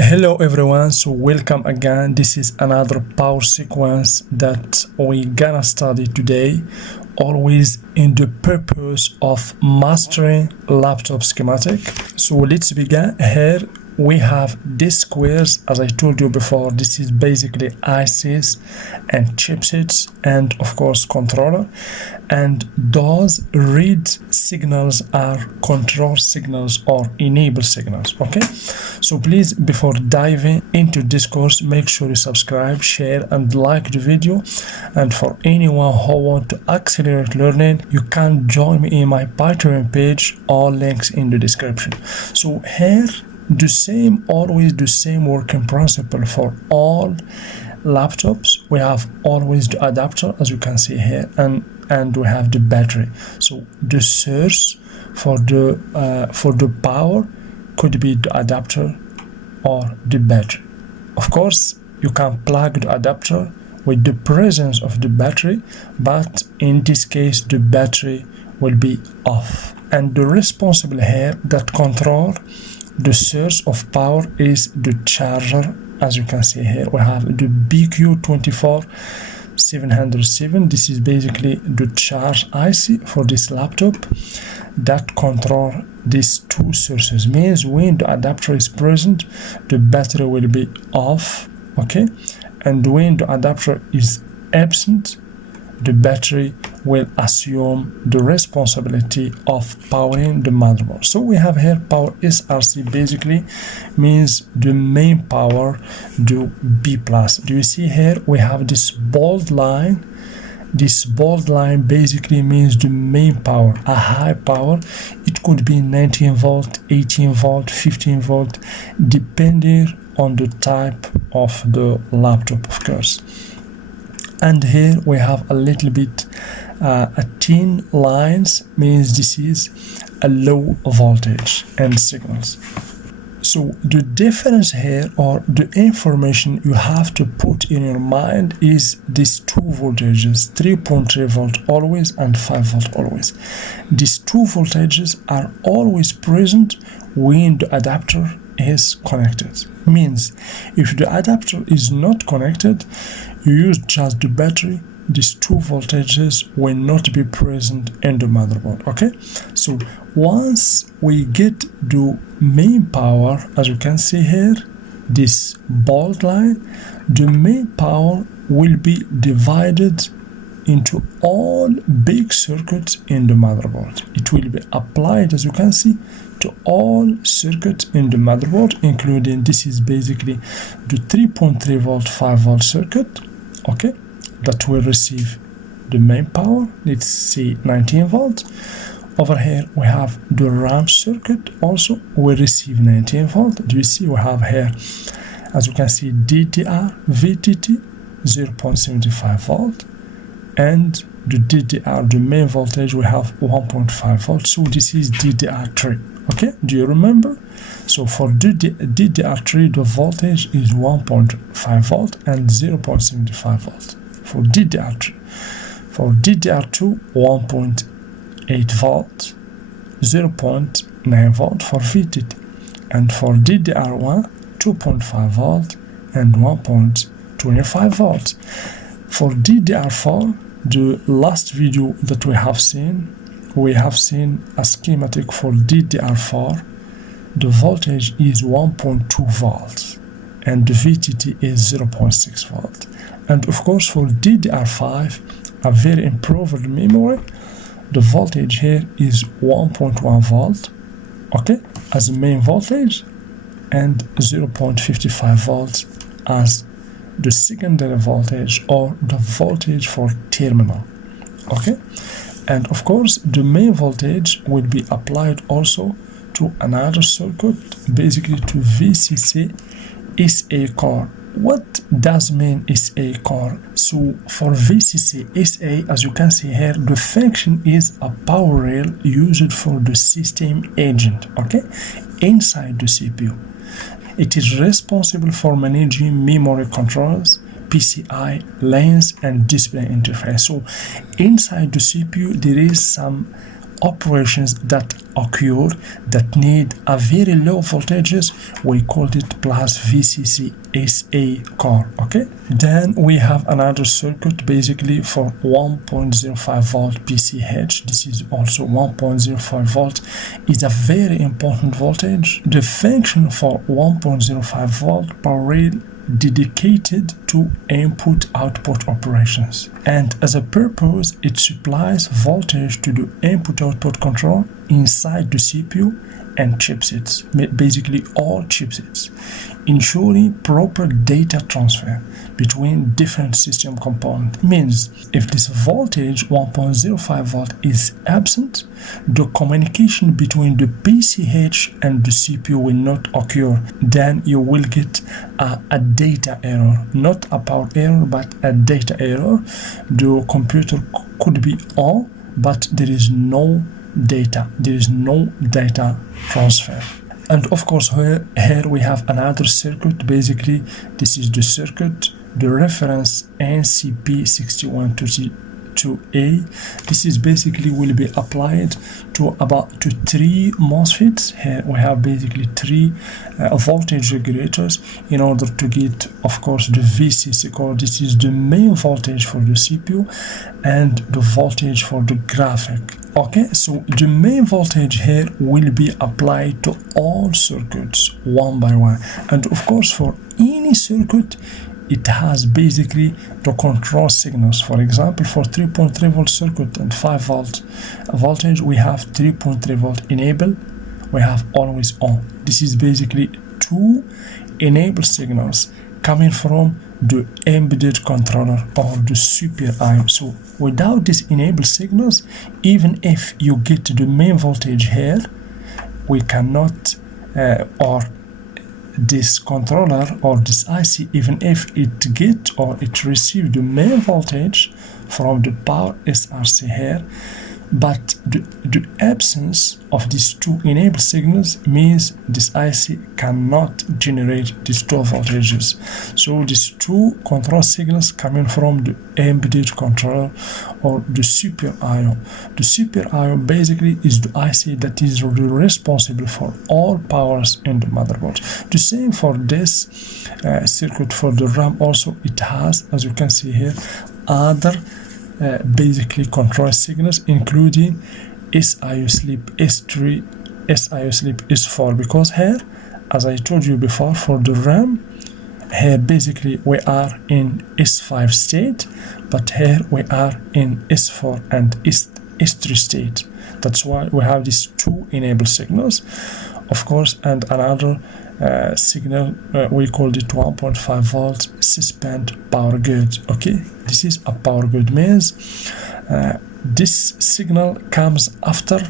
Hello everyone, so welcome again. This is another power sequence that we gonna study today, always in the purpose of mastering laptop schematic. So let's begin. Here we have these squares. As I told you before, this is basically ICs and chipsets and of course controller, and those read signals are control signals or enable signals. Okay, so please, before diving into this course, make sure you subscribe, share and like the video. And for anyone who want to accelerate learning, you can join me in my Patreon page, all links in the description. So here always the same working principle for all laptops. We have always the adapter, as you can see here, and we have the battery. So the source for the power could be the adapter or the battery. Of course, you can plug the adapter with the presence of the battery, but in this case the battery will be off. And the responsible here that control the source of power is the charger. As you can see here, we have the BQ24707. This is basically the charge IC for this laptop that control these two sources. Means when the adapter is present, the battery will be off, okay? And when the adapter is absent, the battery will assume the responsibility of powering the motherboard. So we have here power SRC, basically means the main power, the B+. Do you see here we have this bold line? This bold line basically means the main power, a high power. It could be 19 volt, 18 volt, 15 volt, depending on the type of the laptop, of course. And here we have a little bit a thin lines, means this is a low voltage and signals. So the difference here, or the information you have to put in your mind, is these two voltages, 3.3 volt always and 5 volt always. These two voltages are always present when the adapter is connected. Means if the adapter is not connected, you use just the battery, these two voltages will not be present in the motherboard. Okay, so once we get the main power, as you can see here, this bold line, the main power will be divided into all big circuits in the motherboard. It will be applied, as you can see, to all circuits in the motherboard, including this is basically the 3.3 volt 5 volt circuit, okay, that will receive the main power. Let's see, 19 volt. Over here we have the RAM circuit, also will receive 19 volt. Do you see we have here, as you can see, DDR VTT 0.75 volt, and the DDR, the main voltage, we have 1.5 volt. So this is DDR3. Okay, do you remember? So for DDR3, the voltage is 1.5 volt and 0.75 volt for DDR3. For DDR2, 1.8 volt, 0.9 volt for VTT. And for DDR1, 2.5 volt and 1.25 volt. For DDR4, the last video that we have seen a schematic for DDR4. The voltage is 1.2 volts and the VTT is 0.6 volt. And of course for DDR5, a very improved memory, the voltage here is 1.1 volt, okay, as main voltage, and 0.55 volts as the secondary voltage, or the voltage for terminal, okay. And of course the main voltage will be applied also to another circuit, basically to VCC SA core. What does mean SA core? So for VCC SA, as you can see here, the function is a power rail used for the system agent, okay, inside the CPU. It is responsible for managing memory controls, PCI, lanes and display interface. So inside the CPU there is some operations that occur that need a very low voltages, we called it plus VCC SA core. Okay, then we have another circuit basically for 1.05 volt PCH. This is also 1.05 volt, is a very important voltage. The function for 1.05 volt power rail dedicated to input-output operations, and as a purpose it supplies voltage to the input-output control inside the CPU and chipsets, basically all chipsets, ensuring proper data transfer between different system components. Means if this voltage 1.05 volt is absent, the communication between the PCH and the CPU will not occur. Then you will get a data error, not a power error but a data error. The computer could be on, but there is no data, transfer. And of course here we have another circuit. Basically this is the circuit, the reference NCP6122A. this is basically will be applied to three MOSFETs. Here we have basically three voltage regulators in order to get, of course, the VCC core. This is the main voltage for the CPU and the voltage for the graphic. Okay, so the main voltage here will be applied to all circuits one by one, and of course for any circuit it has basically the control signals. For example, for 3.3 volt circuit and 5 volt voltage, we have 3.3 volt enable, we have always on. This is basically two enable signals coming from the embedded controller or the super I/O. So without these enable signals, even if you get the main voltage here, we cannot or this controller or this IC, even if it get or it receive the main voltage from the power SRC here, but the absence of these two enable signals means this IC cannot generate these two voltages. So these two control signals coming from the embedded controller or the super I/O. The super I/O basically is the IC that is responsible for all powers in the motherboard. The same for this circuit for the RAM also. It has, as you can see here, other basically control signals, including SIO sleep S3, SIO sleep S4, because here, as I told you before, for the RAM, here basically we are in S5 state, but here we are in S4 and S3 state. That's why we have these two enable signals, of course, and another signal, we called it 1.5 volt suspend power gauge. Okay, this is a power gauge, means this signal comes after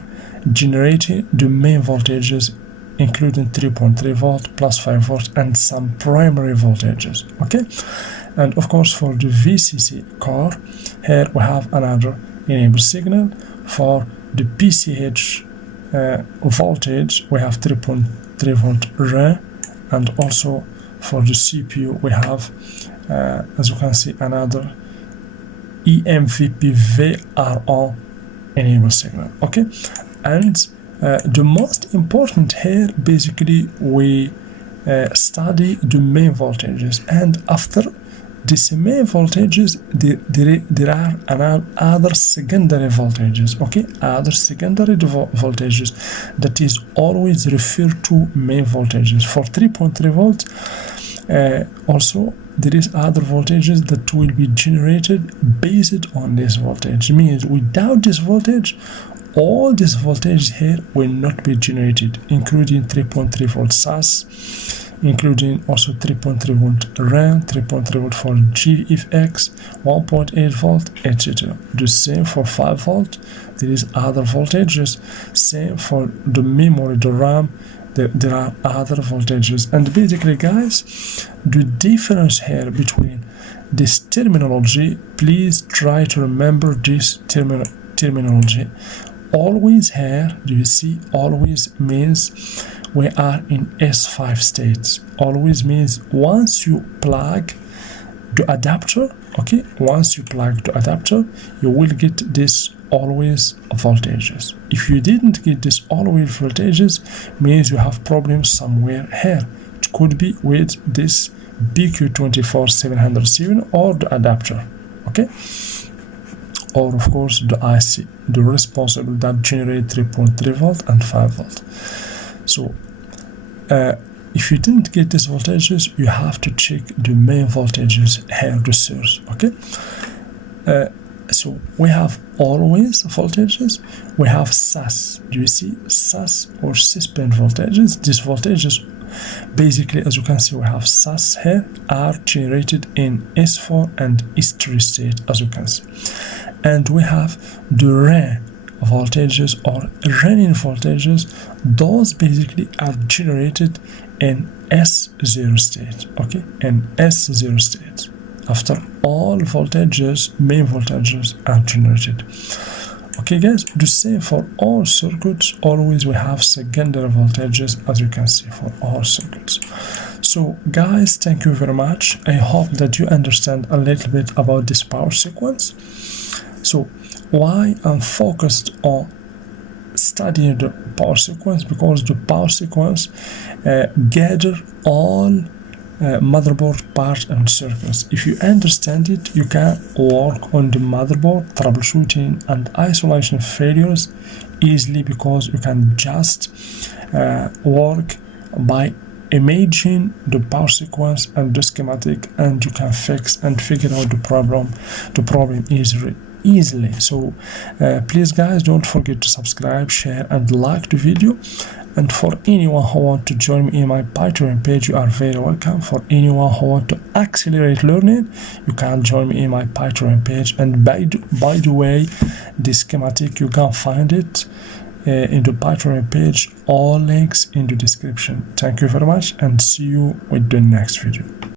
generating the main voltages, including 3.3 volt plus 5 volt and some primary voltages. Okay, and of course for the VCC core, here we have another enable signal. For the PCH voltage, we have 3.3 volt RAM, and also for the CPU we have, as you can see, another EMVP VRO enable signal. Okay, and the most important here, basically we study the main voltages, and after these main voltages there are other secondary voltages. Okay, other secondary voltages that is always referred to main voltages. For 3.3 volt also there is other voltages that will be generated based on this voltage. Means without this voltage, all this voltage here will not be generated, including 3.3 volt SAS, including also 3.3 volt RAM, 3.3 volt for GFX, 1.8 volt, etc. The same for 5 volt, there is other voltages. Same for the memory, the RAM, there are other voltages. And basically, guys, the difference here between this terminology, please try to remember this terminology. Always here, do you see, always means we are in S5 states. Always means once you plug the adapter. Okay, once you plug the adapter, you will get this always voltages. If you didn't get this always voltages, means you have problems somewhere here. It could be with this BQ24707 or the adapter. Okay, or of course the IC, the responsible that generate 3.3 volt and 5 volt. So if you didn't get these voltages, you have to check the main voltages here, the source. Okay, so we have always voltages, we have SAS. Do you see SAS or suspend voltages? These voltages, basically, as you can see, we have SAS here are generated in S4 and S3 state, as you can see, and we have the RE voltages or running voltages. Those basically are generated in S0 state. Okay, in S0 state, after all voltages, main voltages are generated. Okay guys, the same for all circuits. Always we have secondary voltages, as you can see, for all circuits. So guys, thank you very much. I hope that you understand a little bit about this power sequence. So why I'm focused on studying the power sequence? Because the power sequence gather all motherboard parts and circuits. If you understand it, you can work on the motherboard troubleshooting and isolation failures easily, because you can just work by imaging the power sequence and the schematic, and you can fix and figure out the problem easily. So please guys, don't forget to subscribe, share and like the video. And for anyone who want to join me in my Patreon page, you are very welcome. For anyone who want to accelerate learning, you can join me in my Patreon page. And by the way, the schematic, you can find it in the Patreon page. All links in the description. Thank you very much, and see you with the next video.